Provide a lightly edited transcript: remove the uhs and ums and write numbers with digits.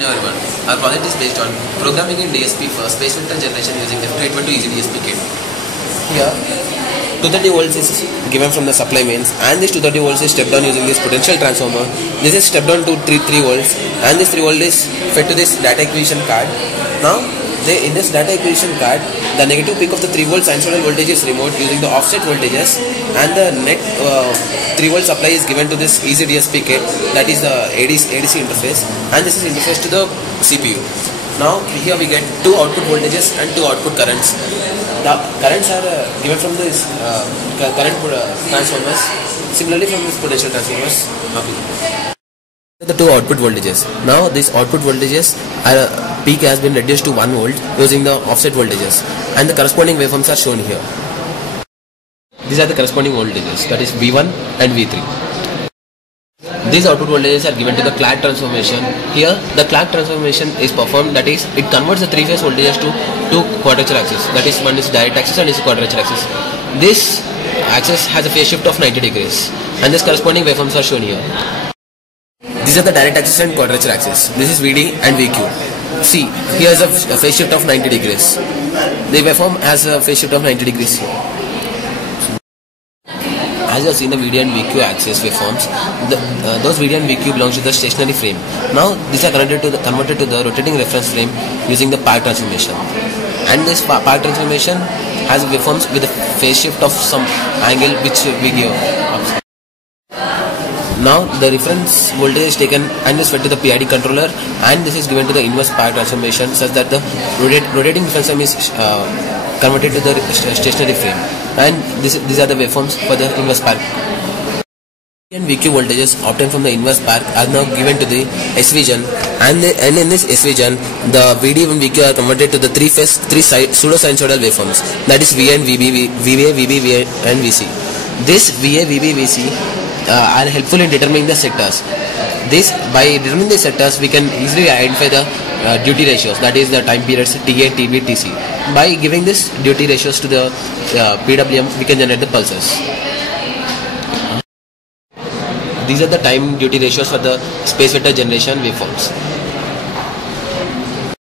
Hello everyone, our project is based on programming in DSP for space vector generation using F282 EasyDSP kit. Here, 230 volts is given from the supply mains, and this 230 volts is stepped down using this potential transformer. This is stepped down to 3 volts, and this 3 volt is fed to this data acquisition card. Now, in this data acquisition card, the negative peak of the 3 volt sinusoidal voltage is removed using the offset voltages, and the net 3 volt supply is given to this EasyDSP kit, that is the ADC interface, and this is interfaced to the CPU. Now here we get 2 output voltages and 2 output currents. The currents are given from this current transformers, similarly from this potential transformers. The 2 output voltages. Now these output voltages peak has been reduced to 1 volt using the offset voltages, and the corresponding waveforms are shown here. These are the corresponding voltages, that is V1 and V3. These output voltages are given to the Clark transformation. Here the Clark transformation is performed, that is it converts the 3-phase voltages to 2 quadrature axis, that is one is direct axis and is quadrature axis. This axis has a phase shift of 90 degrees, and this corresponding waveforms are shown here. These are the direct axis and quadrature axis. This is VD and VQ. See, here is a phase shift of 90 degrees. The waveform has a phase shift of 90 degrees here. As you have seen the VD and VQ axis waveforms, those VD and VQ belongs to the stationary frame. Now these are converted to the rotating reference frame using the Park transformation. And this Park transformation has waveforms with a phase shift of some angle which we give. Now the reference voltage is taken and is fed to the PID controller, and this is given to the inverse Park transformation such that the rotating reference frame is converted to the stationary frame, and these are the waveforms for the inverse Park. And VQ voltages obtained from the inverse Park are now given to the SVGen, and in this SVGen the VD and VQ are converted to the 3 pseudo-sinusoidal waveforms, that is VA and VB, VA, VB, VA and VC. This VA, VB, VC are helpful in determining the sectors. By determining the sectors, we can easily identify the duty ratios, that is the time periods TA, TB, TC. By giving this duty ratios to the PWM, we can generate the pulses. These are the time duty ratios for the space vector generation waveforms.